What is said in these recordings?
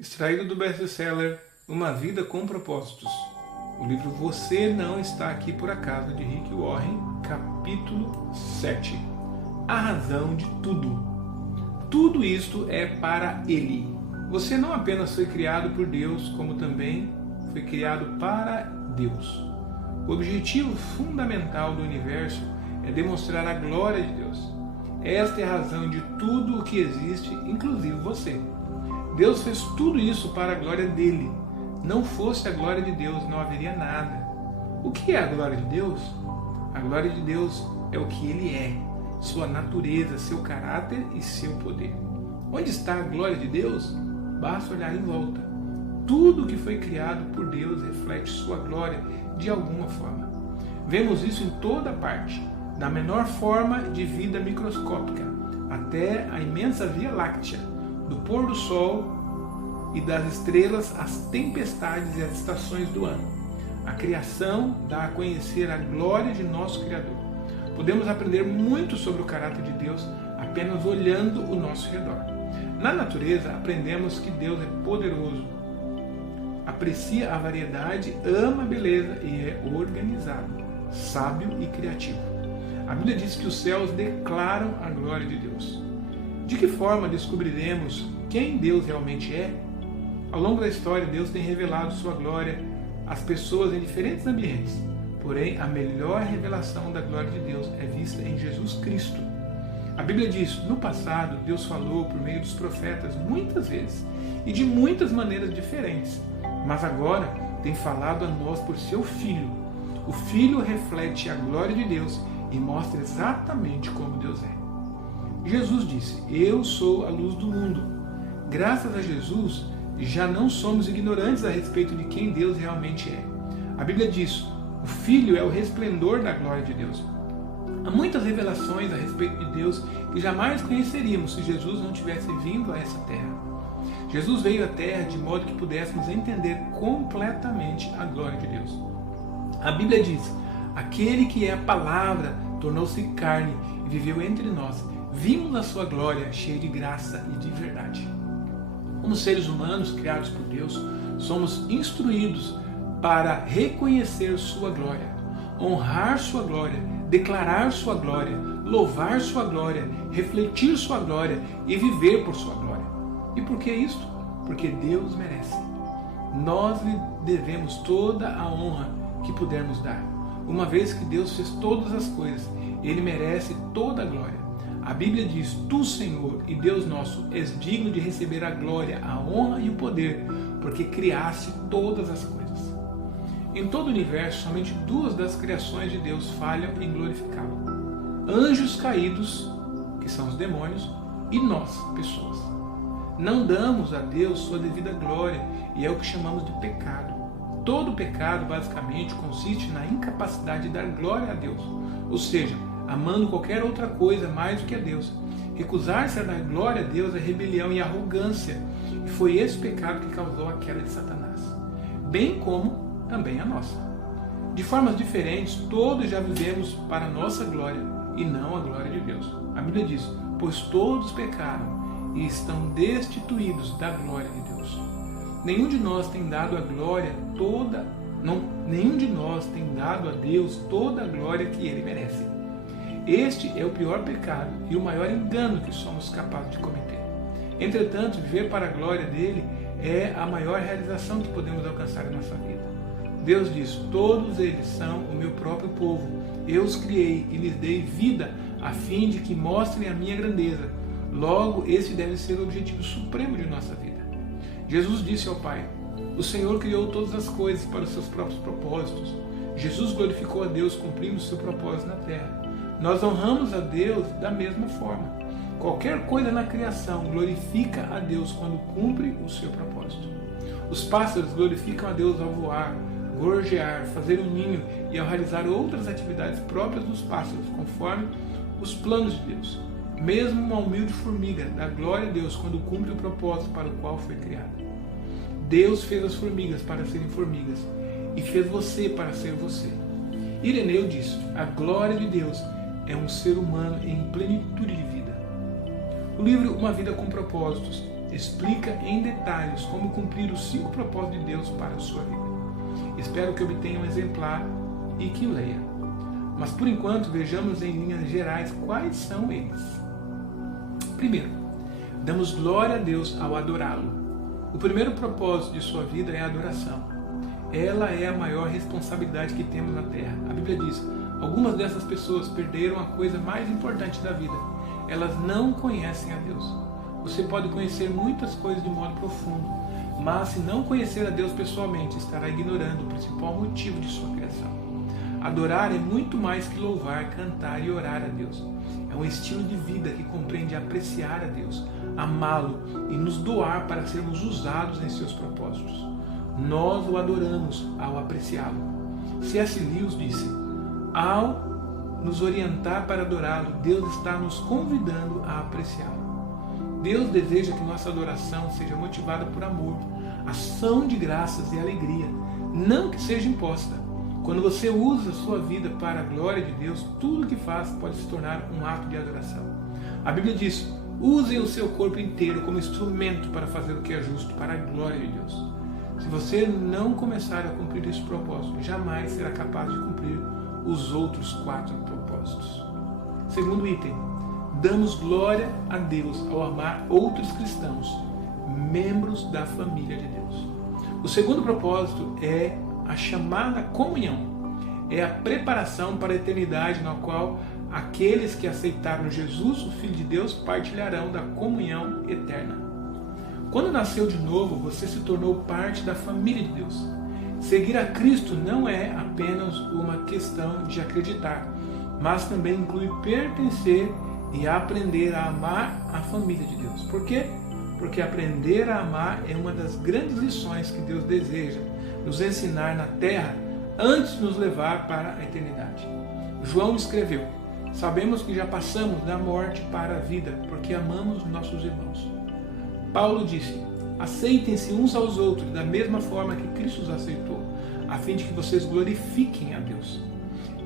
Extraído do best-seller Uma Vida com Propósitos. O livro Você Não Está Aqui Por Acaso, de Rick Warren, capítulo 7. A razão de tudo. Tudo isto é para Ele. Você não apenas foi criado por Deus, como também foi criado para Deus. O objetivo fundamental do universo é demonstrar a glória de Deus. Esta é a razão de tudo o que existe, inclusive você. Deus fez tudo isso para a glória dele. Não fosse a glória de Deus, não haveria nada. O que é a glória de Deus? A glória de Deus é o que ele é, sua natureza, seu caráter e seu poder. Onde está a glória de Deus? Basta olhar em volta. Tudo que foi criado por Deus reflete sua glória de alguma forma. Vemos isso em toda parte, da menor forma de vida microscópica até a imensa Via Láctea, do pôr do sol e das estrelas às tempestades e às estações do ano. A criação dá a conhecer a glória de nosso Criador. Podemos aprender muito sobre o caráter de Deus apenas olhando o nosso redor. Na natureza, aprendemos que Deus é poderoso, aprecia a variedade, ama a beleza e é organizado, sábio e criativo. A Bíblia diz que os céus declaram a glória de Deus. De que forma descobriremos quem Deus realmente é? Ao longo da história, Deus tem revelado sua glória às pessoas em diferentes ambientes. Porém, a melhor revelação da glória de Deus é vista em Jesus Cristo. A Bíblia diz, no passado, Deus falou por meio dos profetas muitas vezes e de muitas maneiras diferentes. Mas agora tem falado a nós por seu Filho. O Filho reflete a glória de Deus e mostra exatamente como Deus é. Jesus disse, eu sou a luz do mundo. Graças a Jesus, já não somos ignorantes a respeito de quem Deus realmente é. A Bíblia diz, o Filho é o resplendor da glória de Deus. Há muitas revelações a respeito de Deus que jamais conheceríamos se Jesus não tivesse vindo a essa terra. Jesus veio à terra de modo que pudéssemos entender completamente a glória de Deus. A Bíblia diz, aquele que é a palavra tornou-se carne e viveu entre nós. Vimos a sua glória cheia de graça e de verdade. Como seres humanos criados por Deus, somos instruídos para reconhecer sua glória, honrar sua glória, declarar sua glória, louvar sua glória, refletir sua glória e viver por sua glória. E por que isto? Porque Deus merece. Nós lhe devemos toda a honra que pudermos dar. Uma vez que Deus fez todas as coisas, Ele merece toda a glória. A Bíblia diz, tu, Senhor e Deus nosso, és digno de receber a glória, a honra e o poder, porque criaste todas as coisas. Em todo o universo, somente duas das criações de Deus falham em glorificá-lo. Anjos caídos, que são os demônios, e nós, pessoas. Não damos a Deus sua devida glória, e é o que chamamos de pecado. Todo pecado, basicamente, consiste na incapacidade de dar glória a Deus, ou seja, amando qualquer outra coisa mais do que a Deus. Recusar-se a dar glória a Deus é rebelião e arrogância, e foi esse pecado que causou a queda de Satanás, bem como também a nossa. De formas diferentes, todos já vivemos para a nossa glória, e não a glória de Deus. A Bíblia diz, pois todos pecaram e estão destituídos da glória de Deus. Nenhum de nós tem dado a glória toda, nenhum de nós tem dado a Deus toda a glória que Ele merece. Este é o pior pecado e o maior engano que somos capazes de cometer. Entretanto, viver para a glória dele é a maior realização que podemos alcançar em nossa vida. Deus diz, todos eles são o meu próprio povo. Eu os criei e lhes dei vida a fim de que mostrem a minha grandeza. Logo, esse deve ser o objetivo supremo de nossa vida. Jesus disse ao Pai, o Senhor criou todas as coisas para os seus próprios propósitos. Jesus glorificou a Deus cumprindo o seu propósito na terra. Nós honramos a Deus da mesma forma. Qualquer coisa na criação glorifica a Deus quando cumpre o seu propósito. Os pássaros glorificam a Deus ao voar, gorjear, fazer um ninho e ao realizar outras atividades próprias dos pássaros, conforme os planos de Deus. Mesmo uma humilde formiga dá glória a Deus quando cumpre o propósito para o qual foi criada. Deus fez as formigas para serem formigas e fez você para ser você. Ireneu disse, a glória de Deus é um ser humano em plenitude de vida. O livro Uma Vida com Propósitos explica em detalhes como cumprir os 5 propósitos de Deus para a sua vida. Espero que obtenha um exemplar e que o leia. Mas por enquanto vejamos em linhas gerais quais são eles. Primeiro, damos glória a Deus ao adorá-lo. O primeiro propósito de sua vida é a adoração. Ela é a maior responsabilidade que temos na terra. A Bíblia diz: algumas dessas pessoas perderam a coisa mais importante da vida. Elas não conhecem a Deus. Você pode conhecer muitas coisas de modo profundo, mas se não conhecer a Deus pessoalmente, estará ignorando o principal motivo de sua criação. Adorar é muito mais que louvar, cantar e orar a Deus. É um estilo de vida que compreende apreciar a Deus, amá-lo e nos doar para sermos usados em seus propósitos. Nós o adoramos ao apreciá-lo. C.S. Lewis disse: ao nos orientar para adorá-lo, Deus está nos convidando a apreciá-lo. Deus deseja que nossa adoração seja motivada por amor, ação de graças e alegria, não que seja imposta. Quando você usa a sua vida para a glória de Deus, tudo o que faz pode se tornar um ato de adoração. A Bíblia diz: usem o seu corpo inteiro como instrumento para fazer o que é justo, para a glória de Deus. Se você não começar a cumprir esse propósito, jamais será capaz de cumprir os outros 4 propósitos. Segundo item, damos glória a Deus ao amar outros cristãos, membros da família de Deus. O segundo propósito é a chamada comunhão. É a preparação para a eternidade na qual aqueles que aceitaram Jesus, o Filho de Deus, partilharão da comunhão eterna. Quando nasceu de novo, você se tornou parte da família de Deus. Seguir a Cristo não é apenas uma questão de acreditar, mas também inclui pertencer e aprender a amar a família de Deus. Por quê? Porque aprender a amar é uma das grandes lições que Deus deseja nos ensinar na terra antes de nos levar para a eternidade. João escreveu: sabemos que já passamos da morte para a vida, porque amamos nossos irmãos. Paulo disse: aceitem-se uns aos outros da mesma forma que Cristo os aceitou, a fim de que vocês glorifiquem a Deus.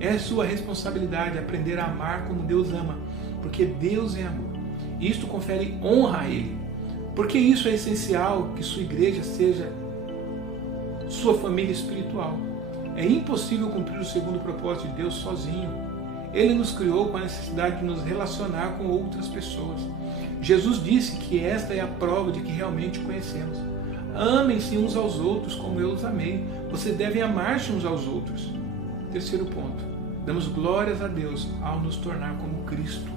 É sua responsabilidade aprender a amar como Deus ama, porque Deus é amor. Isto confere honra a Ele. Porque isso é essencial que sua igreja seja sua família espiritual. É impossível cumprir o segundo propósito de Deus sozinho. Ele nos criou com a necessidade de nos relacionar com outras pessoas. Jesus disse que esta é a prova de que realmente o conhecemos. Amem-se uns aos outros como eu os amei. Vocês devem amar-se uns aos outros. Terceiro ponto. Damos glórias a Deus ao nos tornar como Cristo.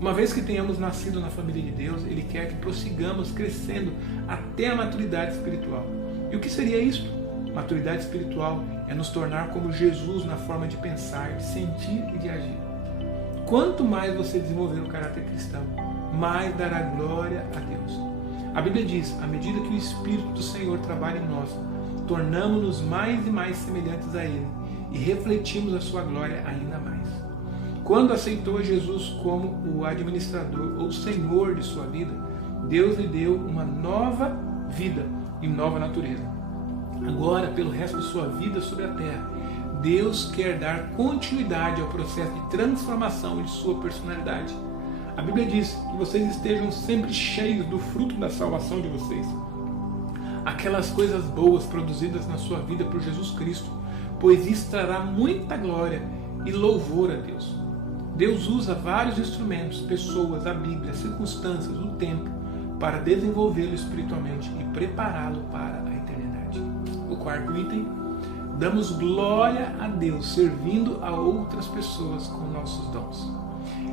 Uma vez que tenhamos nascido na família de Deus, Ele quer que prossigamos crescendo até a maturidade espiritual. E o que seria isto? Maturidade espiritual é nos tornar como Jesus na forma de pensar, de sentir e de agir. Quanto mais você desenvolver o caráter cristão, mais dará glória a Deus. A Bíblia diz: à medida que o Espírito do Senhor trabalha em nós, tornamos-nos mais e mais semelhantes a Ele e refletimos a sua glória ainda mais. Quando aceitou Jesus como o administrador ou Senhor de sua vida, Deus lhe deu uma nova vida e nova natureza. Agora, pelo resto de sua vida sobre a terra, Deus quer dar continuidade ao processo de transformação de sua personalidade. A Bíblia diz que vocês estejam sempre cheios do fruto da salvação de vocês. Aquelas coisas boas produzidas na sua vida por Jesus Cristo, pois isso trará muita glória e louvor a Deus. Deus usa vários instrumentos, pessoas, a Bíblia, circunstâncias, o tempo, para desenvolvê-lo espiritualmente e prepará-lo para a eternidade. O quarto item, damos glória a Deus servindo a outras pessoas com nossos dons.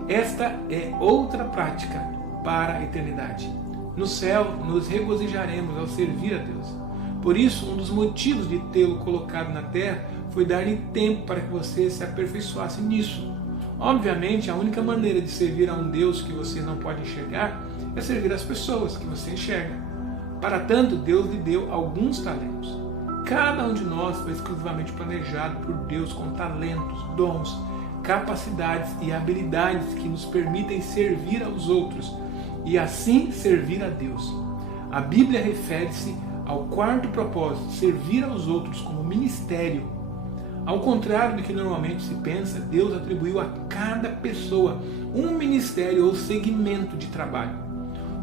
Esta é outra prática para a eternidade. No céu, nos regozijaremos ao servir a Deus. Por isso, um dos motivos de tê-lo colocado na terra foi dar-lhe tempo para que você se aperfeiçoasse nisso. Obviamente, a única maneira de servir a um Deus que você não pode enxergar é servir as pessoas que você enxerga. Para tanto, Deus lhe deu alguns talentos. Cada um de nós foi exclusivamente planejado por Deus com talentos, dons, capacidades e habilidades que nos permitem servir aos outros e assim servir a Deus. A Bíblia refere-se ao quarto propósito, servir aos outros como ministério. Ao contrário do que normalmente se pensa, Deus atribuiu a cada pessoa um ministério ou segmento de trabalho.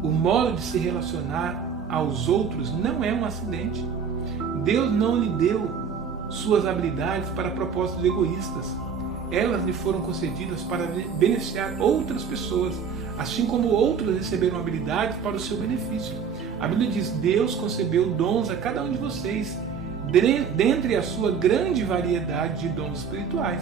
O modo de se relacionar aos outros não é um acidente. Deus não lhe deu suas habilidades para propósitos egoístas. Elas lhe foram concedidas para beneficiar outras pessoas, assim como outros receberam habilidades para o seu benefício. A Bíblia diz: Deus concebeu dons a cada um de vocês, dentre a sua grande variedade de dons espirituais.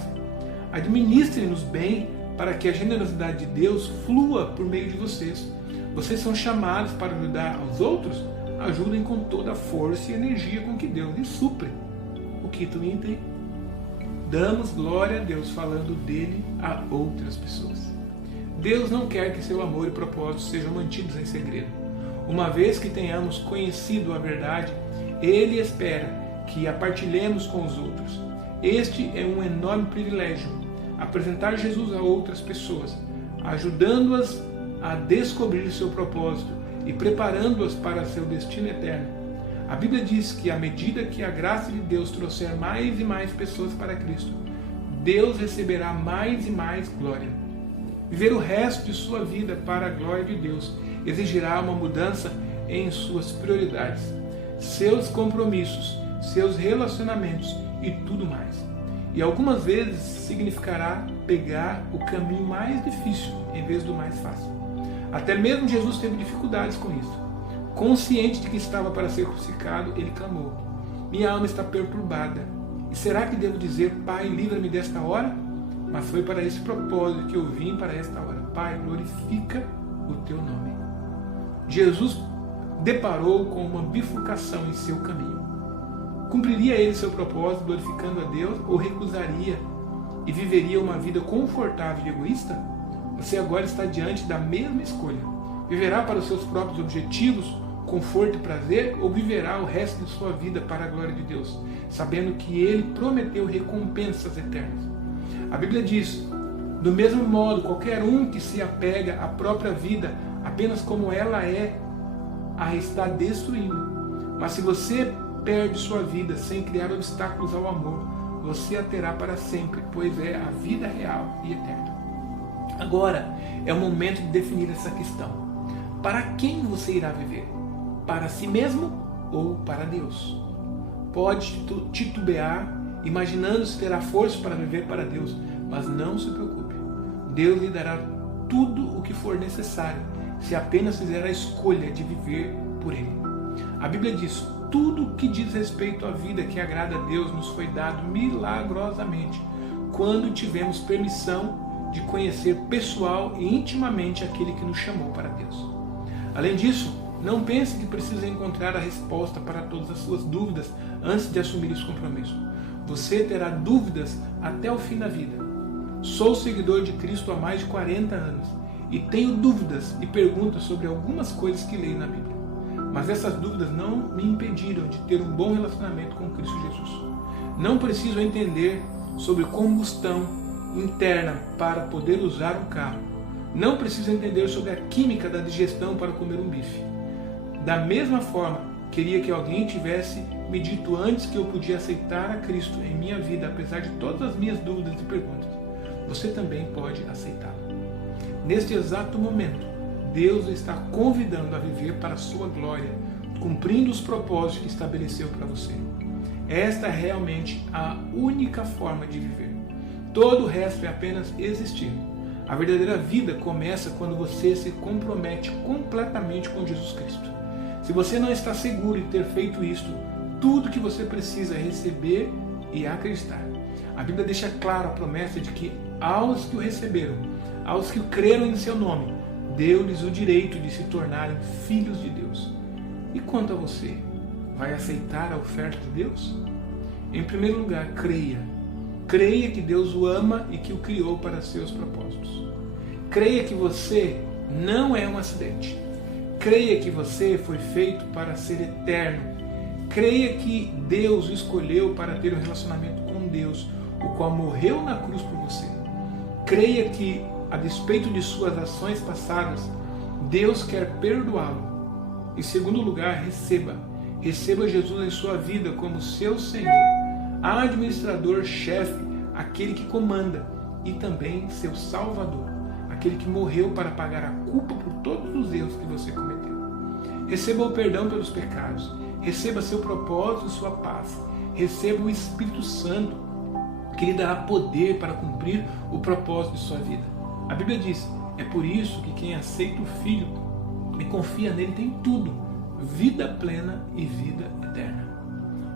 Administrem-nos bem para que a generosidade de Deus flua por meio de vocês. Vocês são chamados para ajudar aos outros? Ajudem com toda a força e energia com que Deus lhes supre. O quinto item: damos glória a Deus falando dele a outras pessoas. Deus não quer que seu amor e propósitos sejam mantidos em segredo. Uma vez que tenhamos conhecido a verdade, Ele espera que a partilhemos com os outros. Este é um enorme privilégio: apresentar Jesus a outras pessoas, ajudando-as a descobrir seu propósito e preparando-as para seu destino eterno. A Bíblia diz que à medida que a graça de Deus trouxer mais e mais pessoas para Cristo, Deus receberá mais e mais glória. Viver o resto de sua vida para a glória de Deus exigirá uma mudança em suas prioridades, seus compromissos, seus relacionamentos e tudo mais. E algumas vezes significará pegar o caminho mais difícil em vez do mais fácil. Até mesmo Jesus teve dificuldades com isso. Consciente de que estava para ser crucificado, ele clamou: minha alma está perturbada. E será que devo dizer: Pai, livra-me desta hora? Mas foi para esse propósito que eu vim para esta hora. Pai, glorifica o teu nome. Jesus deparou com uma bifurcação em seu caminho. Cumpriria ele seu propósito glorificando a Deus ou recusaria e viveria uma vida confortável e egoísta? Você agora está diante da mesma escolha. Viverá para os seus próprios objetivos, conforto e prazer, ou viverá o resto de sua vida para a glória de Deus, sabendo que Ele prometeu recompensas eternas? A Bíblia diz: do mesmo modo, qualquer um que se apega à própria vida apenas como ela é, a está destruindo. Mas se você perde sua vida sem criar obstáculos ao amor, você a terá para sempre, pois é a vida real e eterna. Agora é o momento de definir essa questão. Para quem você irá viver? Para si mesmo ou para Deus? Pode titubear, imaginando se terá força para viver para Deus, mas não se preocupe. Deus lhe dará tudo o que for necessário, se apenas fizer a escolha de viver por Ele. A Bíblia diz: tudo que diz respeito à vida que agrada a Deus nos foi dado milagrosamente, quando tivemos permissão de conhecer pessoal e intimamente aquele que nos chamou para Deus. Além disso, não pense que precisa encontrar a resposta para todas as suas dúvidas antes de assumir esse compromisso. Você terá dúvidas até o fim da vida. Sou seguidor de Cristo há mais de 40 anos e tenho dúvidas e perguntas sobre algumas coisas que leio na Bíblia. Mas essas dúvidas não me impediram de ter um bom relacionamento com Cristo Jesus. Não preciso entender sobre combustão interna para poder usar um carro. Não preciso entender sobre a química da digestão para comer um bife. Da mesma forma, queria que alguém tivesse me dito antes que eu podia aceitar a Cristo em minha vida, apesar de todas as minhas dúvidas e perguntas. Você também pode aceitá-lo. Neste exato momento, Deus está convidando a viver para a sua glória, cumprindo os propósitos que estabeleceu para você. Esta é realmente a única forma de viver. Todo o resto é apenas existir. A verdadeira vida começa quando você se compromete completamente com Jesus Cristo. Se você não está seguro de ter feito isto, tudo que você precisa é receber e acreditar. A Bíblia deixa clara a promessa de que aos que o receberam, aos que creram em seu nome, deu-lhes o direito de se tornarem filhos de Deus. E quanto a você, vai aceitar a oferta de Deus? Em primeiro lugar, creia. Creia que Deus o ama e que o criou para seus propósitos. Creia que você não é um acidente. Creia que você foi feito para ser eterno. Creia que Deus o escolheu para ter um relacionamento com Deus, o qual morreu na cruz por você. Creia que, a despeito de suas ações passadas, Deus quer perdoá-lo. Em segundo lugar, receba. Receba Jesus em sua vida como seu Senhor, administrador, chefe, aquele que comanda, e também seu Salvador, aquele que morreu para pagar a culpa por todos os erros que você cometeu. Receba o perdão pelos pecados, receba seu propósito e sua paz, receba o Espírito Santo, que lhe dará poder para cumprir o propósito de sua vida. A Bíblia diz: é por isso que quem aceita o Filho e confia nele tem tudo, vida plena e vida eterna.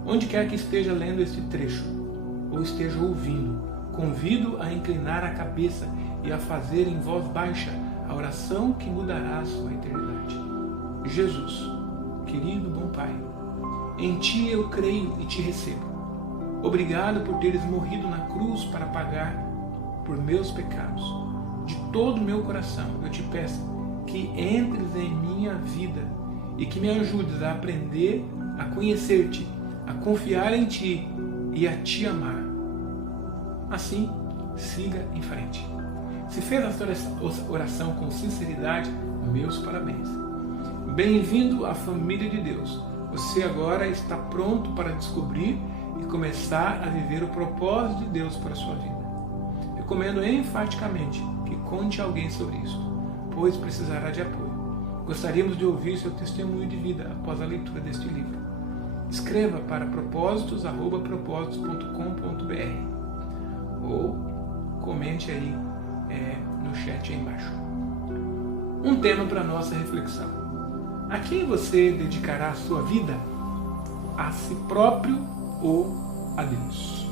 Onde quer que esteja lendo este trecho, ou esteja ouvindo, convido a inclinar a cabeça e a fazer em voz baixa a oração que mudará a sua eternidade. Jesus, querido bom Pai, em Ti eu creio e Te recebo. Obrigado por teres morrido na cruz para pagar por meus pecados. De todo o meu coração eu Te peço que entres em minha vida e que me ajudes a aprender a conhecer-Te, a confiar em Ti e a Te amar. Assim, siga em frente. Se fez essa oração com sinceridade, meus parabéns. Bem-vindo à família de Deus. Você agora está pronto para descobrir e começar a viver o propósito de Deus para a sua vida. Recomendo enfaticamente que conte a alguém sobre isso, pois precisará de apoio. Gostaríamos de ouvir seu testemunho de vida após a leitura deste livro. Escreva para propósitos@propósitos.com.br ou comente aí no chat aí embaixo. Um tema para a nossa reflexão. A quem você dedicará a sua vida? A si próprio ou a Deus?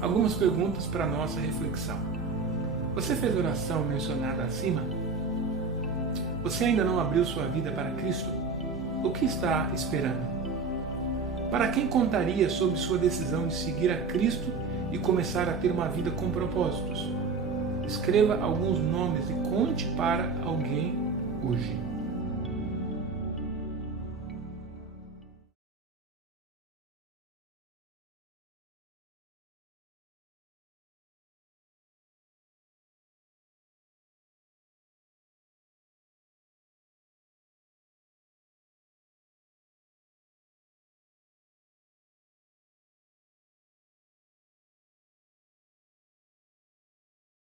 Algumas perguntas para a nossa reflexão. Você fez a oração mencionada acima? Você ainda não abriu sua vida para Cristo? O que está esperando? Para quem contaria sobre sua decisão de seguir a Cristo e começar a ter uma vida com propósitos? Escreva alguns nomes e conte para alguém hoje.